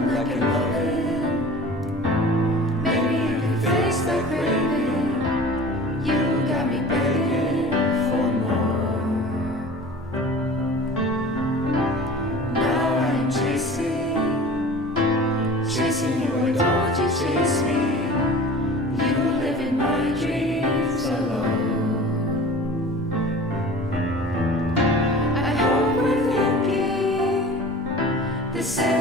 I'm lacking loving. Maybe you can fix that craving. You got me begging for more. Now I'm chasing you, or don't you chase me. You live in my dreams alone. I hope we're thinking the same.